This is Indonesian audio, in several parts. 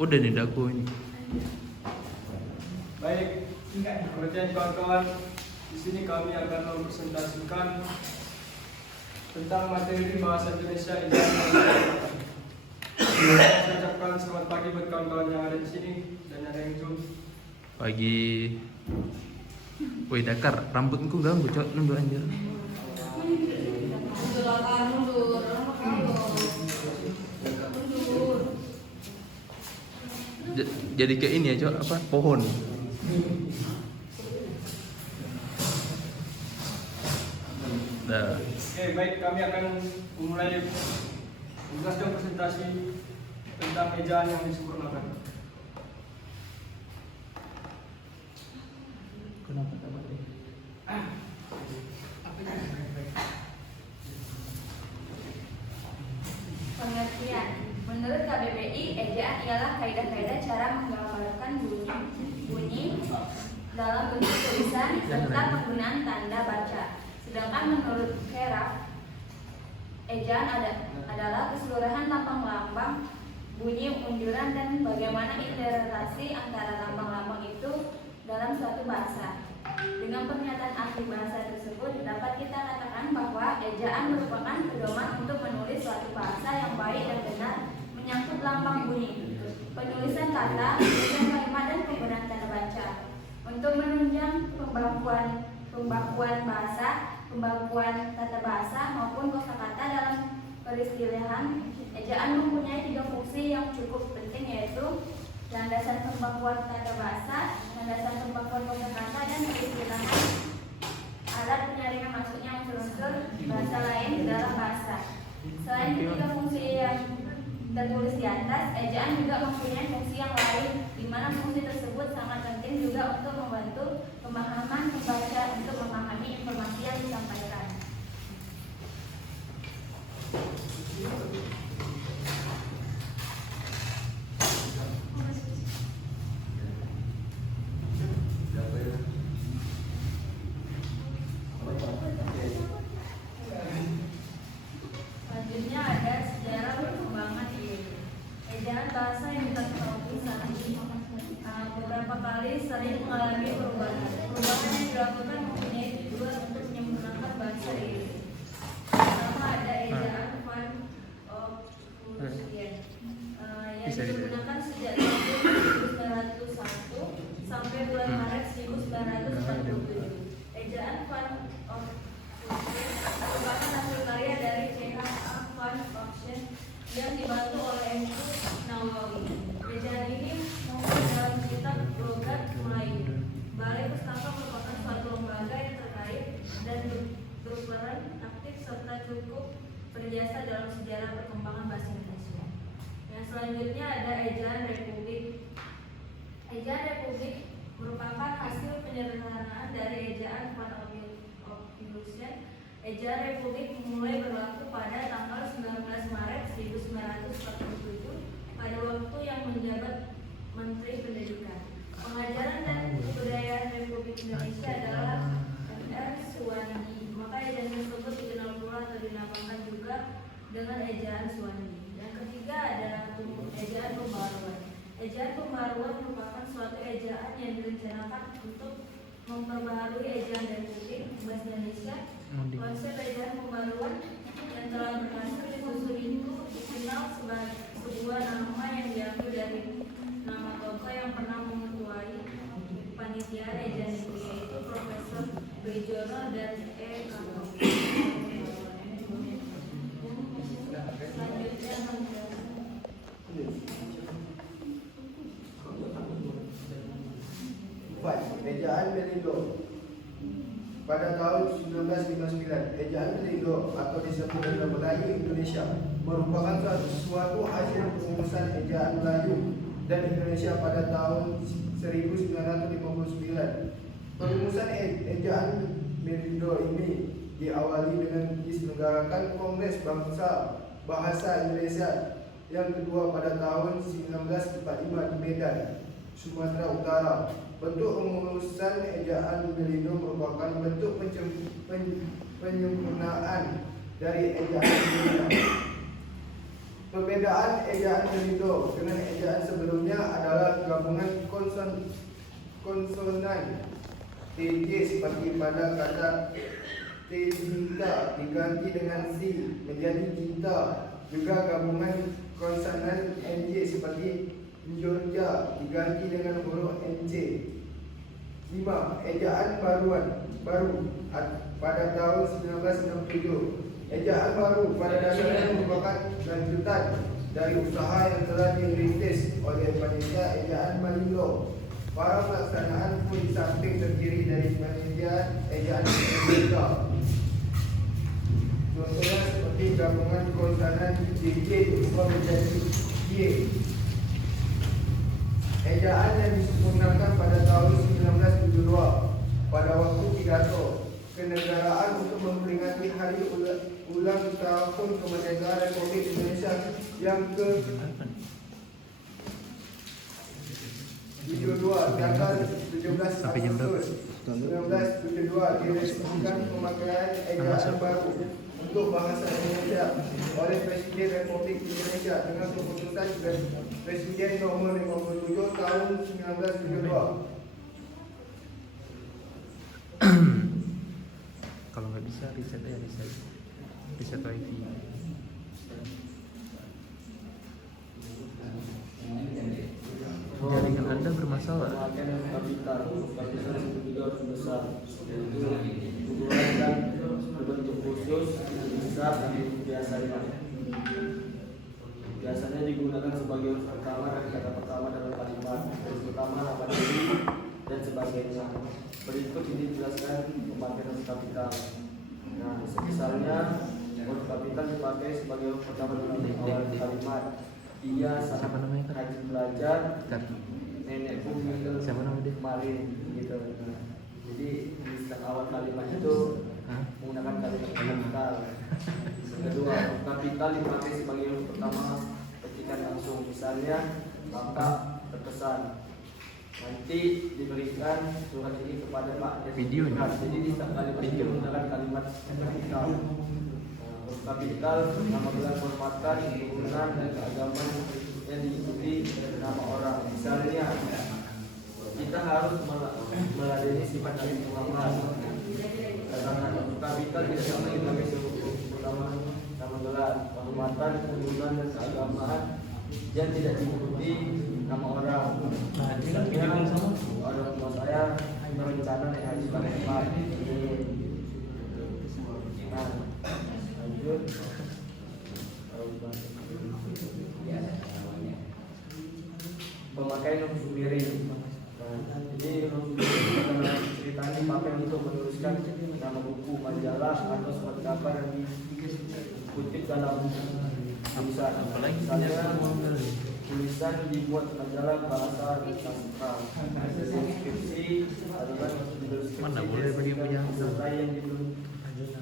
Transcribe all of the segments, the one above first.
Udah nih daku ini. Baik, kemudian kawan-kawan, di sini kami akan mempresentasikan tentang materi bahasa Indonesia Ejaan. Saya ucapkan selamat pagi buat kawan-kawan yang ada di sini dan ada yang Zoom. Pagi. Woi Dakar, rambutku ganggu cok, nunduk anjir. Jadi kayak ini ya cok, apa pohon. Nah, Oke, baik, kami akan memulai menjelaskan presentasi tentang ejaan yang disempurnakan. kenapa tak boleh? Pengertian. Menurut KBBI, ejaan ialah kaidah-kaidah cara menggambarkan bunyi dalam bentuk tulisan serta penggunaan tanda baca. Sedangkan menurut Keraf, ejaan adalah keseluruhan lambang-lambang, bunyi, unjuran, dan bagaimana interaksi antara lambang-lambang itu dalam suatu bahasa. Dengan pernyataan ahli bahasa tersebut, dapat kita katakan bahwa ejaan merupakan pedoman untuk menulis suatu bahasa yang baik dan benar menyangkut lambang bunyi, penulisan kata, penulisan kalimat, dan penggunaan tanda baca. Untuk menunjang pembakuan bahasa, pembakuan tata bahasa maupun kosakata dalam peristilahan, ejaan mempunyai 3 fungsi yang cukup penting, yaitu landasan pembakuan tata bahasa, landasan pembakuan kosakata, dan peristilahan, alat penyaringan masuknya unsur-unsur bahasa lain ke dalam bahasa. Selain ketiga fungsi yang tertulis di atas, ejaan juga mempunyai fungsi yang lain, di mana fungsi tersebut sangat penting juga untuk membantu pemahaman pembaca untuk memahami informasi yang disampaikan. Selanjutnya ada sejarah perkembangan ejaan bahasa yang kita ketahui saat ini. Beberapa kali sering mengalami perubahan. Perubahan yang dilakukan mempunyai tujuan untuk menyempurnakan bahasa ini. Pertama ada ejaan Van Ophusian yang digunakan sejak tahun 1901 sampai bulan Maret 1997. Ejaan Van Ophusian merupakan hasil karya dari C.H. Van Ophusian yang dibantu oleh M. Nawawi. Ejaan ini muncul dalam kitab Logat Melayu. Balai Pustaka merupakan suatu lembaga yang terkait dan berperan aktif serta cukup berjasa dalam sejarah perkembangan bahasa Indonesia. Yang selanjutnya ada ejaan Republik. Ejaan Republik merupakan hasil penyederhanaan dari ejaan Van Ophusian. Ejaan Republik mulai berlaku pada tanggal 19 Maret 1947 pada waktu yang menjabat Menteri Pendidikan, Pengajaran dan Kebudayaan Republik Indonesia adalah M.R. Suwandi. Maka ejaan tersebut dikenal pula atau dinamakan juga dengan ejaan Suwandi. Yang ketiga adalah ejaan pembaruan. Ejaan pembaruan merupakan suatu ejaan yang direncanakan untuk memperbaharui ejaan Republik Bahasa Indonesia. Konsep ejaan pembaruan yang telah berhasil disusun itu dikenal sebagai sebuah nama yang diambil dari nama tokoh yang pernah mengetuai panitia ejaan itu, yaitu Profesor Bejono dan E. Kato. Selanjutnya ejaan Belindo. Pada tahun 1959, ejaan Belindo atau disebut dalam Melayu Indonesia merupakan suatu hasil perumusan ejaan Melayu dan Indonesia pada tahun 1959. Perumusan ejaan Belindo ini diawali dengan diselenggarakan Kongres Bangsa Bahasa Indonesia yang kedua pada tahun 1945 di Medan, Sumatera Utara. Bentuk pengurusan ejaan Belindo merupakan bentuk penyempurnaan dari ejaan Indonesia. Perbedaan ejaan melindo dengan ejaan sebelumnya adalah gabungan konsonan TJ seperti pada kata Tejita diganti dengan C menjadi Jita. Juga gabungan konsonan NJ seperti Georgia diganti dengan huruf NC. 5. Ejaan baru pada tahun 1967. Ejaan baru pada dasarnya merupakan lanjutan dari usaha yang telah dirintis oleh panitia ejaan Malindo. Para pelaksanaan pun di samping terdiri dari panitia ejaan Indonesia. Contohnya seperti gabungan konsonan DJ berubah menjadi Y. Ejaan yang disempurnakan pada tahun 1972 pada waktu pidato kenegaraan untuk memperingati hari ulang tahun kemerdekaan Republik Indonesia yang ke-72 tanggal 17 Agustus 1972 diresmikan pemakaian ejaan baru untuk bahasa Indonesia oleh Presiden Republik Indonesia dengan keputusan Presiden nomor 57 tahun 1972. Kalau nggak bisa reset ya reset wifi. Jaringan Anda bermasalah. Pemakaian kapital itu juga harus besar. Itu ukuran dan berbentuk khusus, besar dan biasanya. Biasanya digunakan sebagai huruf pertama dan kata pertama dalam kalimat. Huruf pertama, nama diri dan sebagainya. Berikut ini dijelaskan pemakaian huruf kapital. Nah, misalnya huruf kapital dipakai sebagai huruf pertama dalam awal kalimat. Dia sangat rajin belajar, nenekku minum kemarin gitu. Nah, jadi di awal kalimat itu menggunakan kalimat kapital. Kedua, kapital dipakai sebagai huruf pertama petikan langsung. Misalnya, Bapak berpesan nanti diberikan surat ini kepada Pak. Video ini. Jadi di kalimat itu menggunakan kalimat kapital. Kapital nama gelar kehormatan, keturunan dan keagamaan yang diikuti nama orang. Misalnya, kita harus meladeni sifat dari Muhammad. Karena kapital tidak sama dipakai pertama nama gelar kehormatan, keturunan dan keagamaan yang tidak diikuti nama orang. Misalnya, orang tua saya berencana naik haji pada tempat ini. Nah, pemakaian huruf miring. Jadi huruf miring ceritanya dipakai untuk menuliskan nama buku, majalah atau surat kabar yang dikutip dalam tulisan. Misalnya tulisan dibuat majalah bahasa sastra. Deskripsi adalah serta yang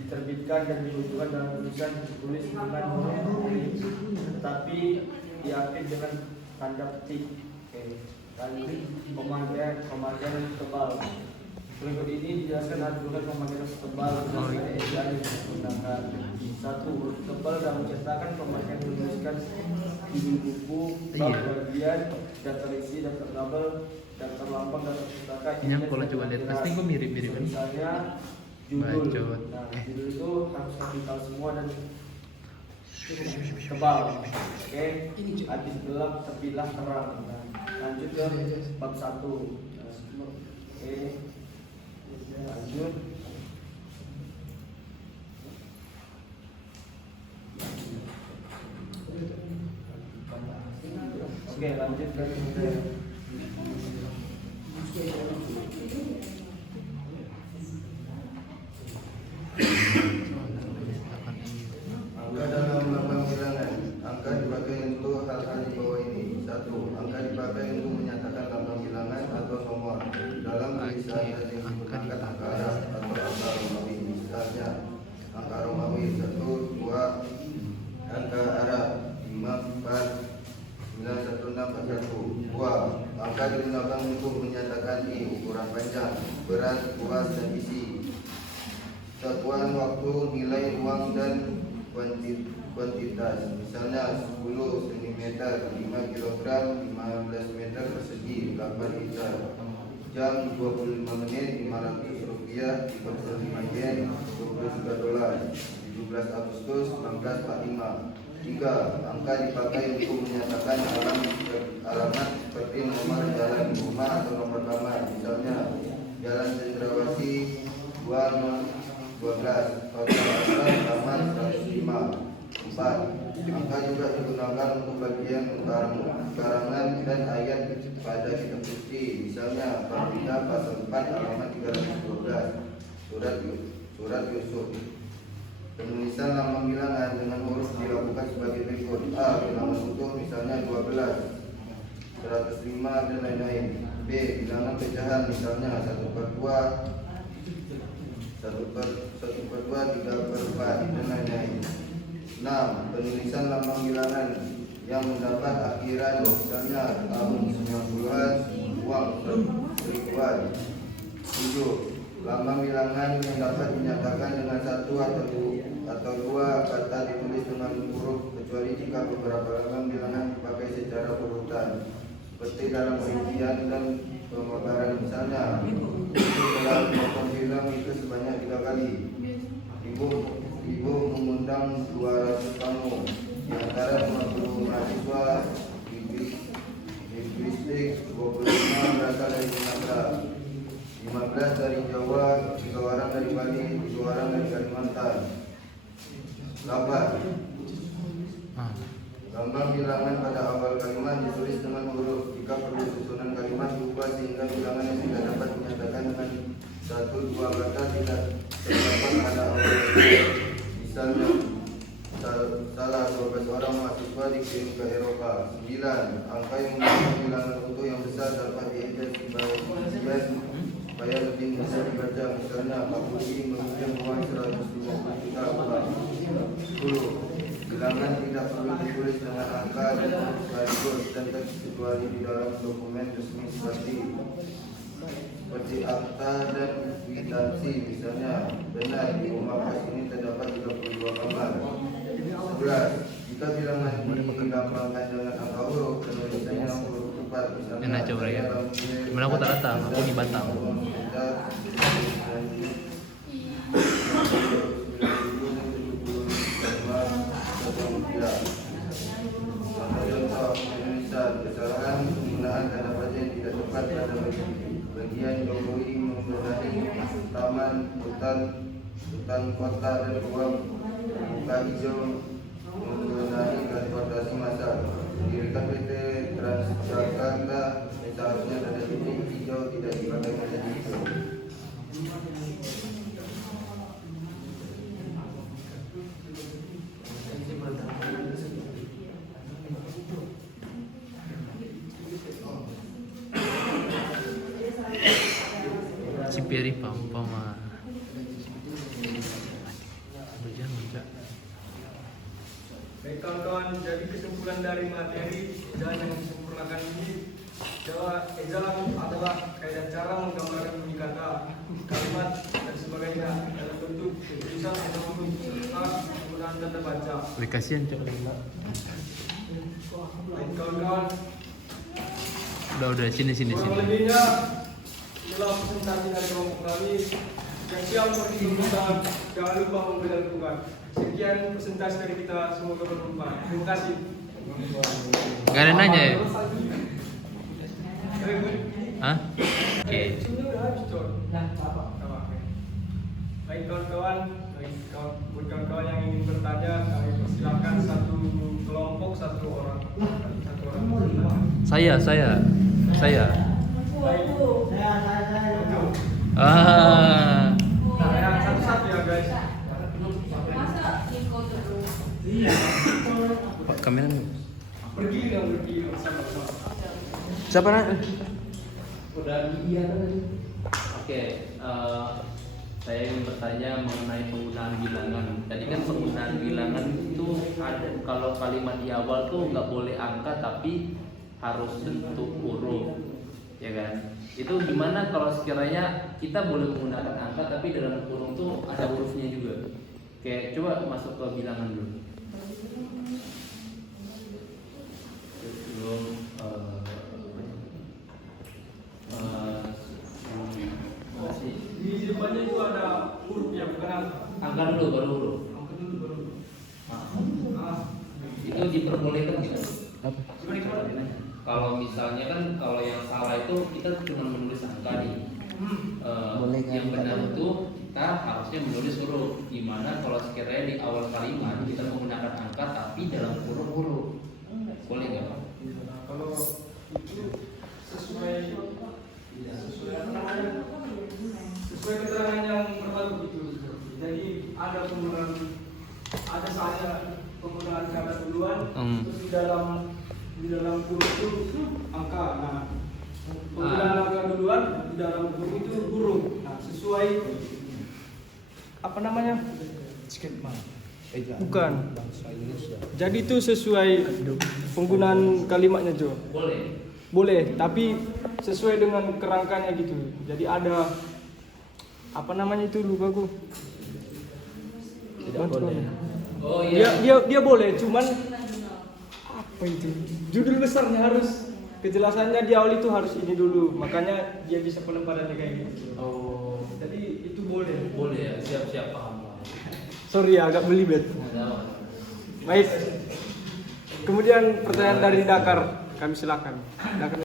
diterbitkan dan dibutuhkan dalam tulisan ditulis dengan huruf miring, tetapi diapit dengan tanda petik. Pemakaian tebal. Berikut ini dijelaskan aturan pemakaian tebal berdasarkan ejaan yang digunakan. 1. Huruf tebal dalam cetakan pemakaian menuliskan judul buku, bab bagian, daftar isi, daftar tabel, daftar lambang, daftar pustaka. Ini yang kalau coba lihat pasti gue mirip-mirip kan. Misalnya judul. Nah, judul itu harus kapital semua dan tebal. Oke, habis gelap tepilah terang. Nah, lanjut ke bab 1. Oke, lanjut. Oke, lanjut ke angka dalam lambang bilangan. Angka dipakai untuk hal-hal di bawah ini. 1. Angka dipakai untuk menyatakan lambang bilangan atau nomor dalam tulisan dan yang menggunakan angka Arab atau angka Romawi. Misalnya angka Romawi 1, 2, angka Arab 5, 4, 9, 1, 6, 4, 1. 2. Angka digunakan untuk menyatakan ukuran panjang, berat, luas dan isi. Satuan waktu, nilai, ruang dan kuantitas, misalnya 10 cm, 5 kg, 15 meter persegi, 8 liter. Jam 25 menit, 500 rupiah, 35 yen, 23 dolar. 17 Agustus 1945. 3. Angka dipakai untuk menyatakan alamat seperti nomor jalan rumah atau nomor kamar, misalnya Jalan Cendrawasih 212, Kota Asal, Taman 105. 4. Angka juga digunakan untuk bagian karangan dan ayat pada kitab suci, misalnya Al-Fatihah pasal 4 halaman 312, surat Yusuf. Penulisan lambang bilangan dengan huruf dilakukan sebagai berikut. A. Bilangan utuh, misalnya 12, 105 dan lain-lain. B. Bilangan pecahan, misalnya 1/2, 1/2, 3/4 dan lain-lain. 6. Penulisan lambang bilangan yang mendapat akhiran, misalnya tahun 90-an, uang seribuan. 7. Lambang bilangan yang dapat dinyatakan dengan satu atau dua kata ditulis dengan huruf, kecuali jika beberapa lambang bilangan dipakai secara berurutan, seperti dalam rincian dan pemekaran, misalnya ibu telah menonton film itu sebanyak 3 kali. Ibu mengundang 200 tamu, di antara 50 mahasiswa linguistik, 25 berasal dari Sumatera, 15 dari Jawa, 3 orang dari Bali, 3 orang dari Kalimantan. 8. Lambang bilangan pada awal kalimat ditulis dengan huruf. Jika perlu, susunan kalimat diubah sehingga bilangan yang tidak dapat dinyatakan dengan 1-2 kata tidak terdapat pada awal. Misalnya, salah 12 orang mahasiswa dikirim ke Eropa. 9. Angka yang menggunakan bilangan utuh yang besar dapat diidentifikasi supaya lebih mudah dibaca, misalnya Pak Budi meminjam uang 150 juta uang. 10. Bilangan tidak perlu ditulis dengan angka dan sekaligus dan kecuali di dalam dokumen resmi seperti akta dan kwitansi, misalnya benar di rumah kos ini terdapat 32 kamar. 11. Jika bilangan digampangkan dengan angka huruf, penulisannya huruf tepat, misalnya Enak coba ya. Mana aku tak datang, aku di Batam. Kesalahan penggunaan kata baca yang tidak tepat pada bagian Jokowi mengenai taman, hutan kota dan ruang terbuka hijau mengenai transportasi massal. Dirikan PT Transjakarta seharusnya ada titik hijau tidak dipakai menjadi hijau. Cipiri Pampama. Baik kawan-kawan, jadi kesimpulan dari materi ejaan yang disempurnakan ini ejaan adalah kaidah cara menggambarkan bunyi kata, kalimat dan sebagainya dalam bentuk tulisan atau huruf serta penggunaan tanda baca. Kasihan cok. Baik kawan-kawan, Udah sini. kurang lebihnya inilah presentasi dari kelompok kami. Yang siap pergi kemudahan, jangan lupa membela dukungan. Sekian presentasi dari kita, semoga bermanfaat. Terima kasih. Gak ada nanya ya? Hah? Oke. Baik kawan-kawan, buat kawan-kawan yang ingin bertanya, kami persilakan satu kelompok, satu orang. Saya. Baik. Ah. Saya satu-satu ya guys. Masa Niko terus? Pak kamera. Pergi sama-sama. Siapa nak? Oke, saya ingin bertanya mengenai penggunaan bilangan. Tadi kan penggunaan bilangan itu ada, kalau kalimat di awal tuh nggak boleh angka tapi harus bentuk huruf, ya kan? Itu gimana kalau sekiranya kita boleh menggunakan angka tapi dalam kurung tuh ada hurufnya juga? Oke, coba masuk ke bilangan dulu. Sebelum masih Di depannya itu ada huruf ya, bukan angka. angka dulu baru huruf. Angka dulu baru. Nah, itu diperbolehkan nggak? Coba dikeluarin. Kalau misalnya kan kalau yang salah itu kita cuma menulis angka nih. Boleh kan, Yang Kak? benar itu kita harusnya menulis huruf. Gimana kalau sekiranya di awal kalimat kita menggunakan angka tapi dalam huruf-huruf? Boleh nggak Pak? Kalau itu sesuai apa namanya? Sesuai keterangan yang berlaku itu. Jadi ada penggunaan, ada saja penggunaan kata duluan, terus di dalam huruf itu angka. Nah, penggunaan angka duluan di dalam huruf itu huruf. Nah, sesuai apa namanya? Bukan. Jadi itu sesuai penggunaan kalimatnya Jo. Boleh. Boleh, tapi sesuai dengan kerangkanya gitu. Jadi ada apa namanya itu lupa aku. Tidak boleh. Oh iya. Dia boleh, cuman apa itu? Judul besarnya harus kejelasannya di awal itu harus ini dulu. Makanya dia bisa penempatannya kayak gitu. Oh, Jadi itu boleh. boleh ya. Siap-siap paham. Sorry ya, agak belibet. Ada. Baik. Kemudian pertanyaan dari Dakar, kami silakan. Dakar.